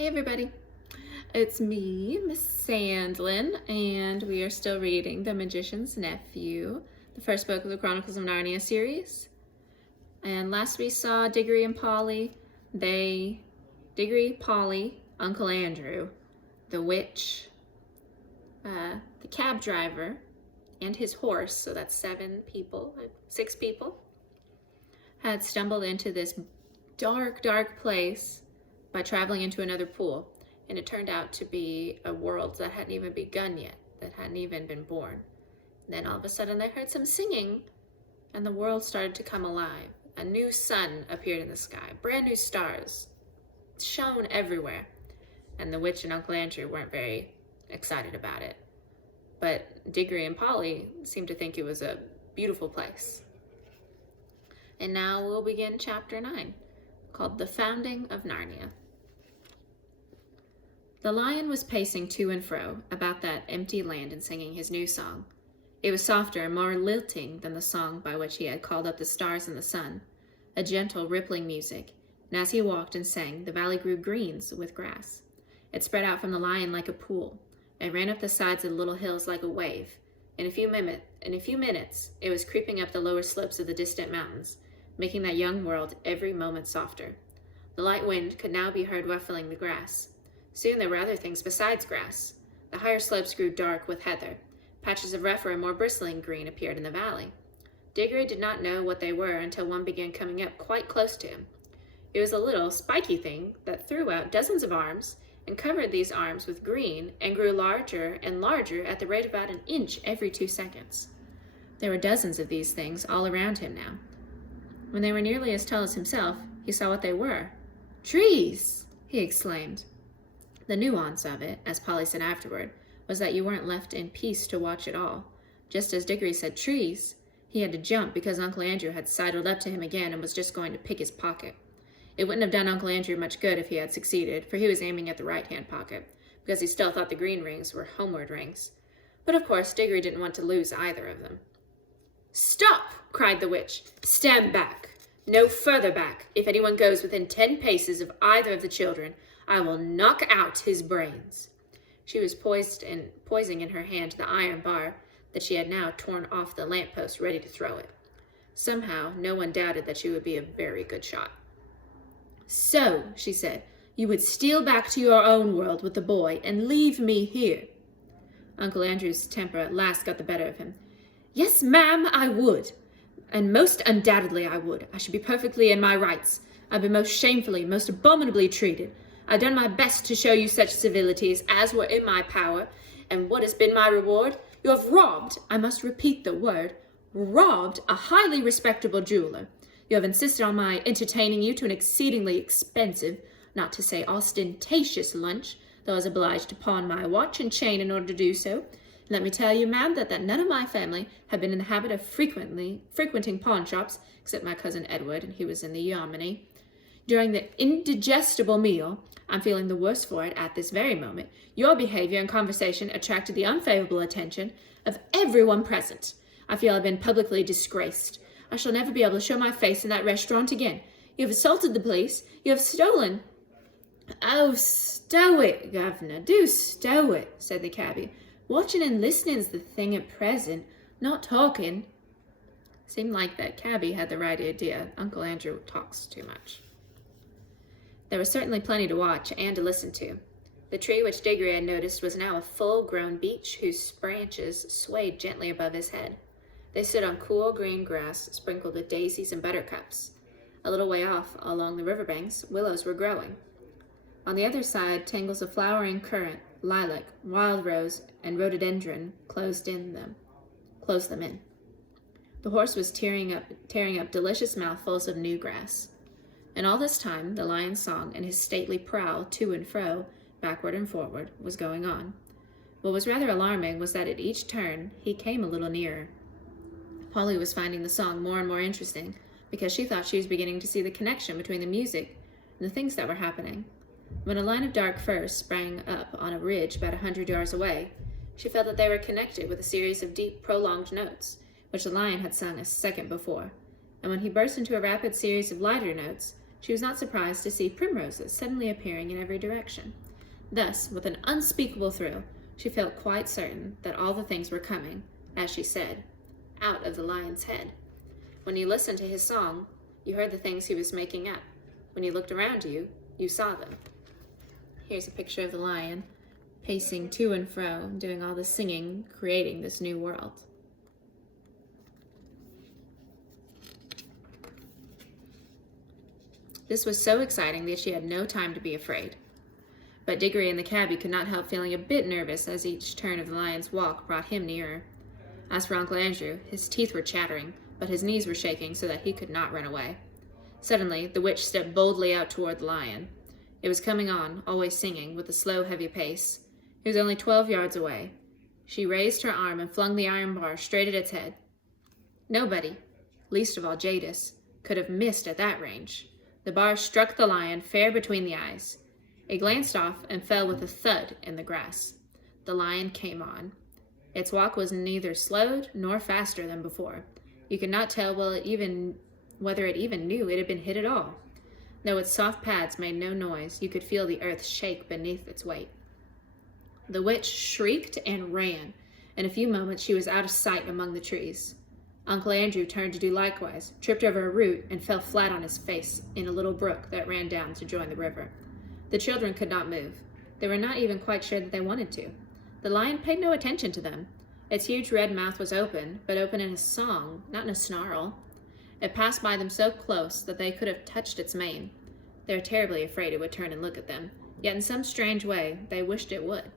Hey everybody, it's me, Miss Sandlin, and we are still reading The Magician's Nephew, the first book of the Chronicles of Narnia series. And last we saw Diggory and Polly, Diggory, Polly, Uncle Andrew, the witch, the cab driver, and his horse, so that's 6 people, had stumbled into this dark, dark place by traveling into another pool, and it turned out to be a world that hadn't even begun yet, that hadn't even been born. And then all of a sudden they heard some singing, and the world started to come alive. A new sun appeared in the sky, brand new stars shone everywhere, and the witch and Uncle Andrew weren't very excited about it. But Diggory and Polly seemed to think it was a beautiful place. And now we'll begin chapter 9, called The Founding of Narnia. The lion was pacing to and fro about that empty land and singing his new song. It was softer and more lilting than the song by which he had called up the stars and the sun, a gentle, rippling music, and as he walked and sang, the valley grew green with grass. It spread out from the lion like a pool. It ran up the sides of the little hills like a wave. In a few minutes, it was creeping up the lower slopes of the distant mountains, making that young world every moment softer. The light wind could now be heard ruffling the grass. Soon there were other things besides grass. The higher slopes grew dark with heather. Patches of rougher and more bristling green appeared in the valley. Diggory did not know what they were until one began coming up quite close to him. It was a little, spiky thing that threw out dozens of arms and covered these arms with green and grew larger and larger at the rate of about an inch every 2 seconds. There were dozens of these things all around him now. When they were nearly as tall as himself, he saw what they were. "Trees!" he exclaimed. The nuance of it, as Polly said afterward, was that you weren't left in peace to watch it all. Just as Diggory said trees, he had to jump because Uncle Andrew had sidled up to him again and was just going to pick his pocket. It wouldn't have done Uncle Andrew much good if he had succeeded, for he was aiming at the right-hand pocket, because he still thought the green rings were homeward rings. But of course, Diggory didn't want to lose either of them. "Stop!" cried the witch. "Stand back. No further back. If anyone goes within 10 paces of either of the children, I will knock out his brains." She was poising in her hand the iron bar that she had now torn off the lamppost, ready to throw it. Somehow, no one doubted that she would be a very good shot. "So," she said, "you would steal back to your own world with the boy and leave me here." Uncle Andrew's temper at last got the better of him. "Yes, ma'am, I would. And most undoubtedly I would. I should be perfectly in my rights. I've been most shamefully, most abominably treated. I've done my best to show you such civilities as were in my power, and what has been my reward? You have robbed, I must repeat the word, robbed a highly respectable jeweler. You have insisted on my entertaining you to an exceedingly expensive, not to say ostentatious lunch, though I was obliged to pawn my watch and chain in order to do so. Let me tell you, ma'am, that none of my family have been in the habit of frequenting pawn shops, except my cousin Edward, and he was in the Yameni. During the indigestible meal, I'm feeling the worse for it at this very moment, your behavior and conversation attracted the unfavorable attention of everyone present. I feel I've been publicly disgraced. I shall never be able to show my face in that restaurant again. You have assaulted the police. You have stolen." "Oh, stow it, governor, do stow it," said the cabby. "Watching and listening's the thing at present, not talking." Seemed like that cabby had the right idea. Uncle Andrew talks too much. There was certainly plenty to watch and to listen to. The tree which Diggory had noticed was now a full-grown beech whose branches swayed gently above his head. They stood on cool green grass sprinkled with daisies and buttercups. A little way off, along the riverbanks, willows were growing. On the other side, tangles of flowering currant, lilac, wild rose, and rhododendron closed them in. The horse was tearing up delicious mouthfuls of new grass. And all this time, the lion's song and his stately prowl to and fro, backward and forward, was going on. What was rather alarming was that at each turn, he came a little nearer. Polly was finding the song more and more interesting, because she thought she was beginning to see the connection between the music and the things that were happening. When a line of dark firs sprang up on a ridge about 100 yards away, she felt that they were connected with a series of deep, prolonged notes, which the lion had sung a second before. And when he burst into a rapid series of lighter notes, she was not surprised to see primroses suddenly appearing in every direction. Thus, with an unspeakable thrill, she felt quite certain that all the things were coming, as she said, out of the lion's head. When you listened to his song, you heard the things he was making up. When you looked around you, you saw them. Here's a picture of the lion, pacing to and fro, doing all the singing, creating this new world. This was so exciting that she had no time to be afraid. But Diggory and the cabby could not help feeling a bit nervous as each turn of the lion's walk brought him nearer. As for Uncle Andrew, his teeth were chattering, but his knees were shaking so that he could not run away. Suddenly, the witch stepped boldly out toward the lion. It was coming on, always singing, with a slow, heavy pace. It was only 12 yards away. She raised her arm and flung the iron bar straight at its head. Nobody, least of all Jadis, could have missed at that range. The bar struck the lion fair between the eyes. It glanced off and fell with a thud in the grass. The lion came on. Its walk was neither slowed nor faster than before. You could not tell whether it even knew it had been hit at all. Though its soft pads made no noise, you could feel the earth shake beneath its weight. The witch shrieked and ran. In a few moments she was out of sight among the trees. Uncle Andrew turned to do likewise, tripped over a root, and fell flat on his face in a little brook that ran down to join the river. The children could not move. They were not even quite sure that they wanted to. The lion paid no attention to them. Its huge red mouth was open, but open in a song, not in a snarl. It passed by them so close that they could have touched its mane. They were terribly afraid it would turn and look at them, yet in some strange way they wished it would.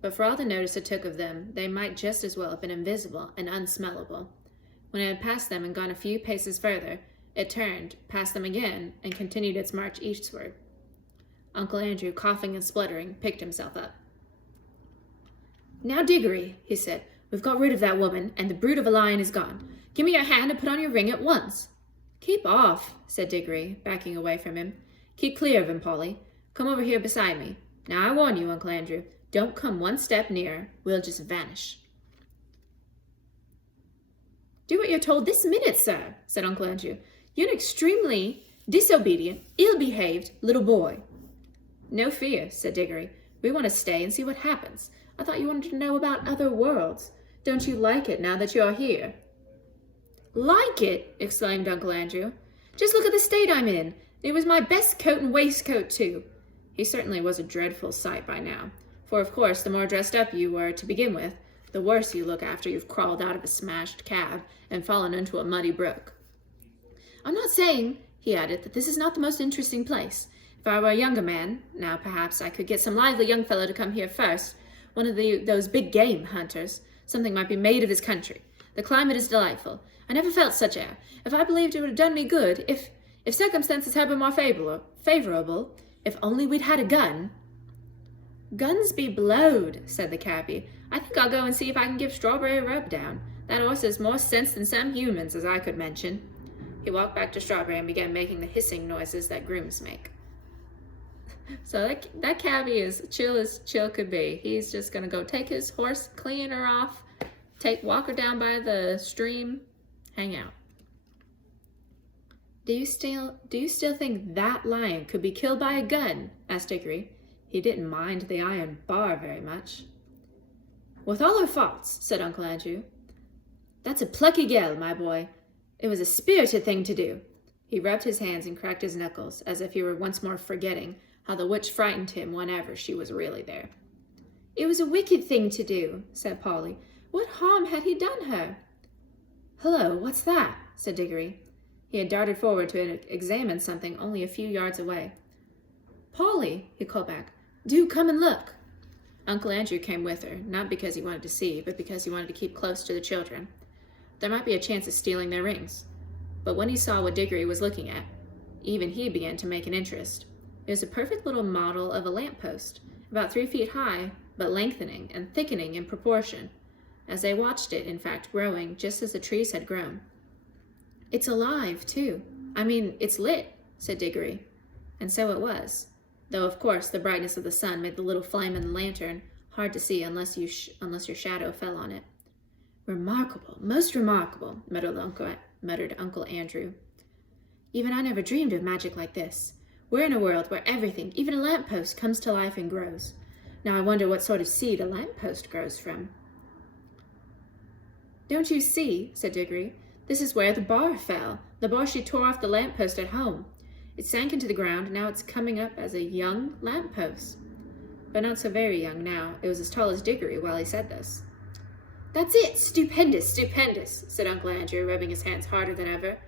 But for all the notice it took of them, they might just as well have been invisible and unsmellable. When it had passed them and gone a few paces further, it turned, passed them again, and continued its march eastward. Uncle Andrew, coughing and spluttering, picked himself up. "Now, Diggory," he said, "we've got rid of that woman, and the brute of a lion is gone. Give me your hand and put on your ring at once." "Keep off," said Diggory, backing away from him. "Keep clear of him, Polly. Come over here beside me. Now, I warn you, Uncle Andrew, don't come one step nearer. We'll just vanish." "Do what you're told this minute, sir," said Uncle Andrew. "You're an extremely disobedient, ill-behaved little boy." "No fear," said Diggory. "We want to stay and see what happens. I thought you wanted to know about other worlds. Don't you like it now that you're here?" "Like it!" exclaimed Uncle Andrew. "Just look at the state I'm in. It was my best coat and waistcoat, too." He certainly was a dreadful sight by now, for of course the more dressed up you were to begin with, the worse you look after you've crawled out of a smashed cab and fallen into a muddy brook. "I'm not saying," he added, "that this is not the most interesting place. If I were a younger man, now perhaps I could get some lively young fellow to come here first, one of those big game hunters. Something might be made of his country. The climate is delightful. I never felt such air. If I believed it would have done me good, if circumstances had been more favorable, if only we'd had a gun." "Guns be blowed," said the cabby. "I think I'll go and see if I can give Strawberry a rub down. That horse has more sense than some humans, as I could mention." He walked back to Strawberry and began making the hissing noises that grooms make. So that cabby is chill as chill could be. He's just going to go take his horse, clean her off, walk her down by the stream, hang out. Do you still think that lion could be killed by a gun?" asked Diggory. He didn't mind the iron bar very much. "With all her faults," said Uncle Andrew. "That's a plucky gal, my boy. It was a spirited thing to do." He rubbed his hands and cracked his knuckles, as if he were once more forgetting how the witch frightened him whenever she was really there. "It was a wicked thing to do," said Polly. "What harm had he done her?" "Hullo, what's that?" said Diggory. He had darted forward to examine something only a few yards away. "Polly," he called back, "do come and look." Uncle Andrew came with her, not because he wanted to see, but because he wanted to keep close to the children. There might be a chance of stealing their rings. But when he saw what Diggory was looking at, even he began to make an interest. It was a perfect little model of a lamppost, about 3 feet high, but lengthening and thickening in proportion, as they watched it, in fact, growing just as the trees had grown. "It's alive, too. It's lit," said Diggory. And so it was, though of course the brightness of the sun made the little flame in the lantern hard to see unless your shadow fell on it. "Remarkable, most remarkable," muttered Uncle Andrew. Even I never dreamed of magic like this. We're in a world where everything, even a lamppost, comes to life and grows. Now I wonder what sort of seed a lamppost grows from." "Don't you see," said Diggory, "this is where the bar fell, the bar she tore off the lamppost at home. It sank into the ground, and now it's coming up as a young lamppost." But not so very young now. It was as tall as Diggory while he said this. "That's it! Stupendous, stupendous!" said Uncle Andrew, rubbing his hands harder than ever.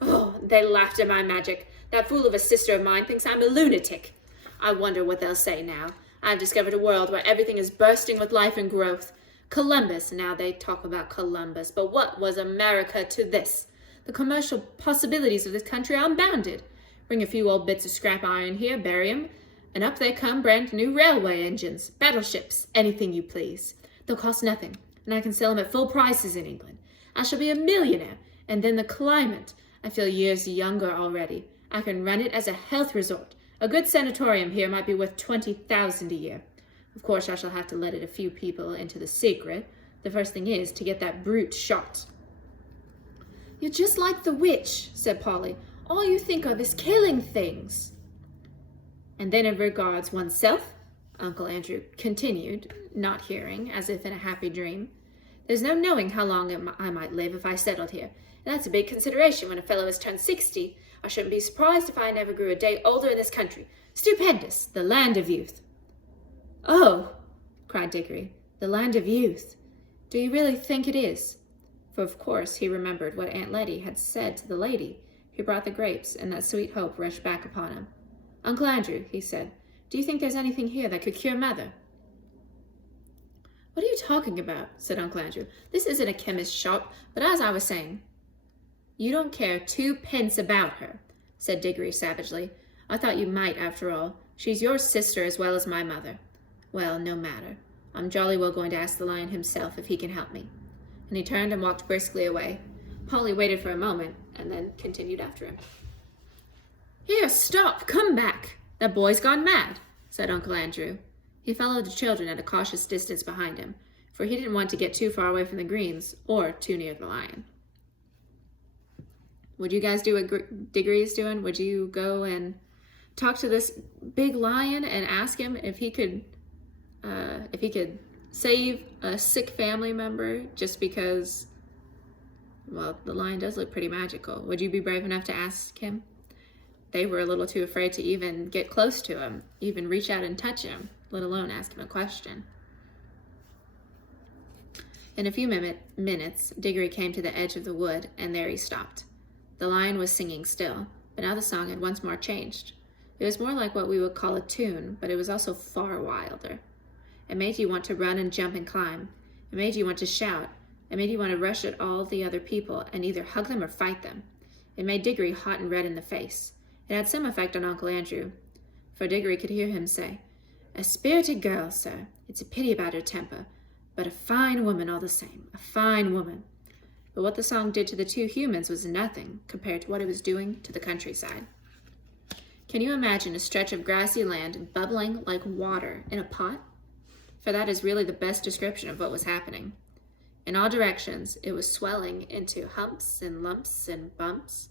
"Oh, they laughed at my magic. That fool of a sister of mine thinks I'm a lunatic. I wonder what they'll say now. I've discovered a world where everything is bursting with life and growth. Columbus, now they talk about Columbus, but what was America to this? The commercial possibilities of this country are unbounded. Bring a few old bits of scrap iron here, bury 'em, and up they come brand new railway engines, battleships, anything you please. They'll cost nothing, and I can sell 'em at full prices in England. I shall be a millionaire, and then the climate. I feel years younger already. I can run it as a health resort. A good sanatorium here might be worth 20,000 a year. Of course, I shall have to let a few people into the secret. The first thing is to get that brute shot." "You're just like the witch," said Polly. "All you think of is killing things." "And then in regards oneself," Uncle Andrew continued, not hearing, as if in a happy dream, "there's no knowing how long I might live if I settled here. And that's a big consideration when a fellow has turned 60. I shouldn't be surprised if I never grew a day older in this country. Stupendous! The land of youth." "Oh," cried Diggory, "the land of youth. Do you really think it is?" For of course he remembered what Aunt Letty had said to the lady who brought the grapes, and that sweet hope rushed back upon him. "Uncle Andrew," he said, "do you think there's anything here that could cure Mother?" "What are you talking about?" said Uncle Andrew. "This isn't a chemist's shop, but as I was saying—" "You don't care 2 pence about her," said Diggory savagely. "I thought you might, after all. She's your sister as well as my mother. Well, no matter. I'm jolly well going to ask the lion himself if he can help me." And he turned and walked briskly away. Polly waited for a moment, and then continued after him. "Here, stop! Come back! That boy's gone mad," said Uncle Andrew. He followed the children at a cautious distance behind him, for he didn't want to get too far away from the greens or too near the lion. "Would you guys do what Diggory is doing? Would you go and talk to this big lion and ask him if he could save a sick family member just because, well, the lion does look pretty magical? Would you be brave enough to ask him?" They were a little too afraid to even get close to him, even reach out and touch him, let alone ask him a question. In a few minutes, Diggory came to the edge of the wood, and there he stopped. The lion was singing still, but now the song had once more changed. It was more like what we would call a tune, but it was also far wilder. It made you want to run and jump and climb. It made you want to shout. It made you want to rush at all the other people and either hug them or fight them. It made Diggory hot and red in the face. It had some effect on Uncle Andrew, for Diggory could hear him say, "A spirited girl, sir. It's a pity about her temper, but a fine woman all the same, a fine woman." But what the song did to the 2 humans was nothing compared to what it was doing to the countryside. Can you imagine a stretch of grassy land bubbling like water in a pot? For that is really the best description of what was happening. In all directions, it was swelling into humps and lumps and bumps.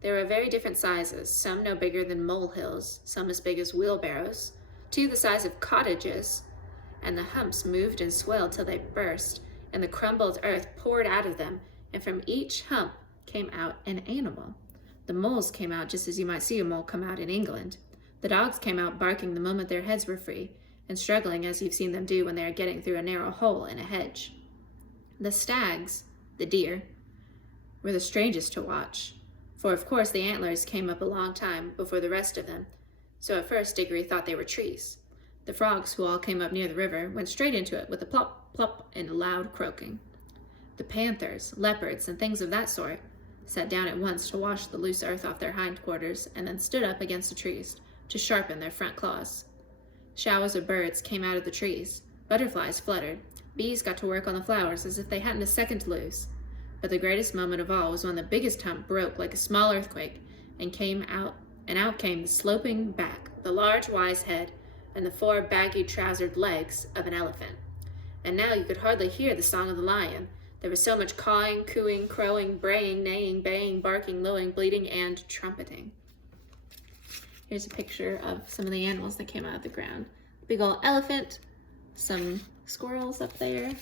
They were of very different sizes, some no bigger than molehills, some as big as wheelbarrows, 2 the size of cottages, and the humps moved and swelled till they burst, and the crumbled earth poured out of them, and from each hump came out an animal. The moles came out just as you might see a mole come out in England. The dogs came out barking the moment their heads were free, and struggling as you've seen them do when they are getting through a narrow hole in a hedge. The stags, the deer, were the strangest to watch, for of course the antlers came up a long time before the rest of them, so at first Diggory thought they were trees. The frogs, who all came up near the river, went straight into it with a plop, plop, and a loud croaking. The panthers, leopards, and things of that sort sat down at once to wash the loose earth off their hindquarters, and then stood up against the trees to sharpen their front claws. Showers of birds came out of the trees. Butterflies fluttered. Bees got to work on the flowers as if they hadn't a second to lose. But the greatest moment of all was when the biggest hump broke like a small earthquake, and out came the sloping back, the large wise head, and the 4 baggy-trousered legs of an elephant. And now you could hardly hear the song of the lion. There was so much cawing, cooing, crowing, braying, neighing, baying, barking, lowing, bleating, and trumpeting. Here's a picture of some of the animals that came out of the ground. Big old elephant, some squirrels up there,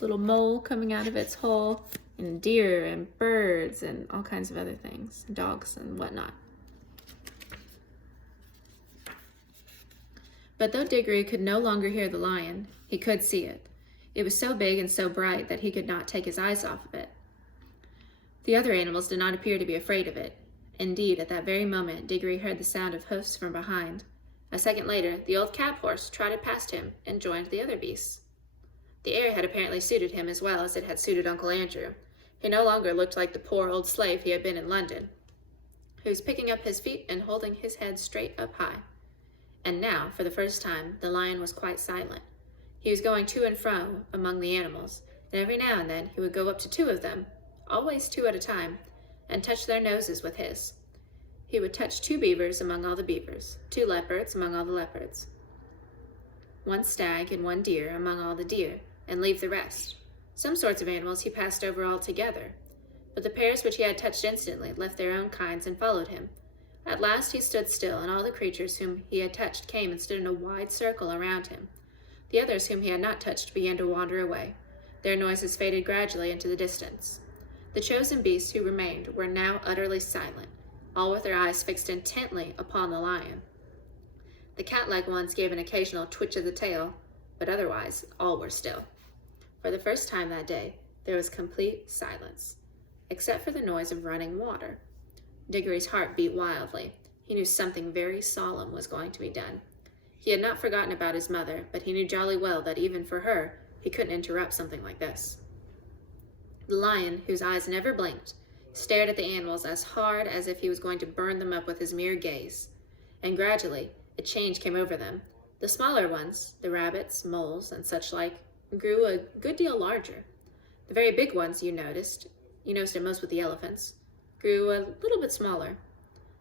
little mole coming out of its hole, and deer and birds and all kinds of other things, dogs and whatnot. But though Diggory could no longer hear the lion, he could see it. It was so big and so bright that he could not take his eyes off of it. The other animals did not appear to be afraid of it. Indeed, at that very moment, Diggory heard the sound of hoofs from behind. A second later, the old cab horse trotted past him and joined the other beasts. The air had apparently suited him as well as it had suited Uncle Andrew. He no longer looked like the poor old slave he had been in London. He was picking up his feet and holding his head straight up high. And now, for the first time, the lion was quite silent. He was going to and fro among the animals, and every now and then he would go up to 2 of them, always 2 at a time, and touch their noses with his. He would touch 2 beavers among all the beavers, 2 leopards among all the leopards, 1 stag and 1 deer among all the deer, and leave the rest. Some sorts of animals he passed over altogether, but the pairs which he had touched instantly left their own kinds and followed him. At last he stood still, and all the creatures whom he had touched came and stood in a wide circle around him. The others whom he had not touched began to wander away. Their noises faded gradually into the distance. The chosen beasts who remained were now utterly silent, all with their eyes fixed intently upon the lion. The cat-like ones gave an occasional twitch of the tail, but otherwise all were still. For the first time that day, there was complete silence, except for the noise of running water. Diggory's heart beat wildly. He knew something very solemn was going to be done. He had not forgotten about his mother, but he knew jolly well that even for her, he couldn't interrupt something like this. The lion, whose eyes never blinked, stared at the animals as hard as if he was going to burn them up with his mere gaze. And gradually, a change came over them. The smaller ones, the rabbits, moles, and such like, grew a good deal larger. The very big ones, you noticed it most with the elephants, grew a little bit smaller.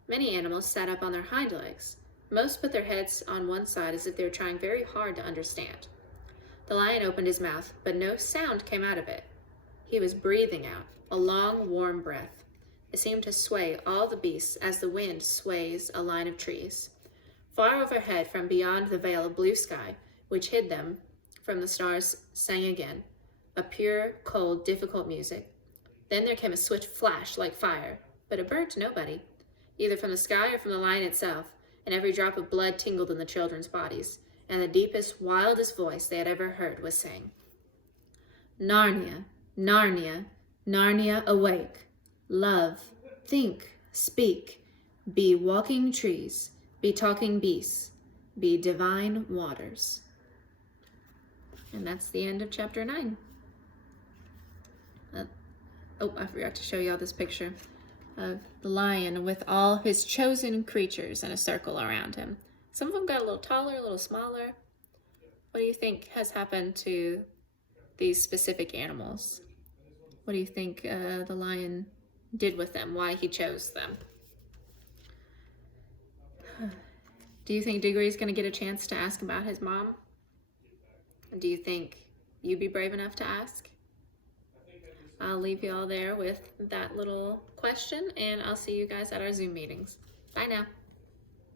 Many animals sat up on their hind legs. Most put their heads on one side as if they were trying very hard to understand. The lion opened his mouth, but no sound came out of it. He was breathing out a long, warm breath. It seemed to sway all the beasts as the wind sways a line of trees. Far overhead, from beyond the veil of blue sky, which hid them from the stars, sang again, a pure, cold, difficult music. Then there came a swift flash like fire, but it burnt nobody, either from the sky or from the lion itself, and every drop of blood tingled in the children's bodies, and the deepest, wildest voice they had ever heard was saying, "Narnia, Narnia, Narnia awake. Love, think, speak, be walking trees, be talking beasts, be divine waters." And that's the end of chapter 9. I forgot to show y'all this picture of the lion with all his chosen creatures in a circle around him. Some of them got a little taller, a little smaller. What do you think has happened to these specific animals? What do you think the lion did with them? Why he chose them? Do you think Diggory's going to get a chance to ask about his mom? Do you think you'd be brave enough to ask? I'll leave you all there with that little question, and I'll see you guys at our Zoom meetings. Bye now.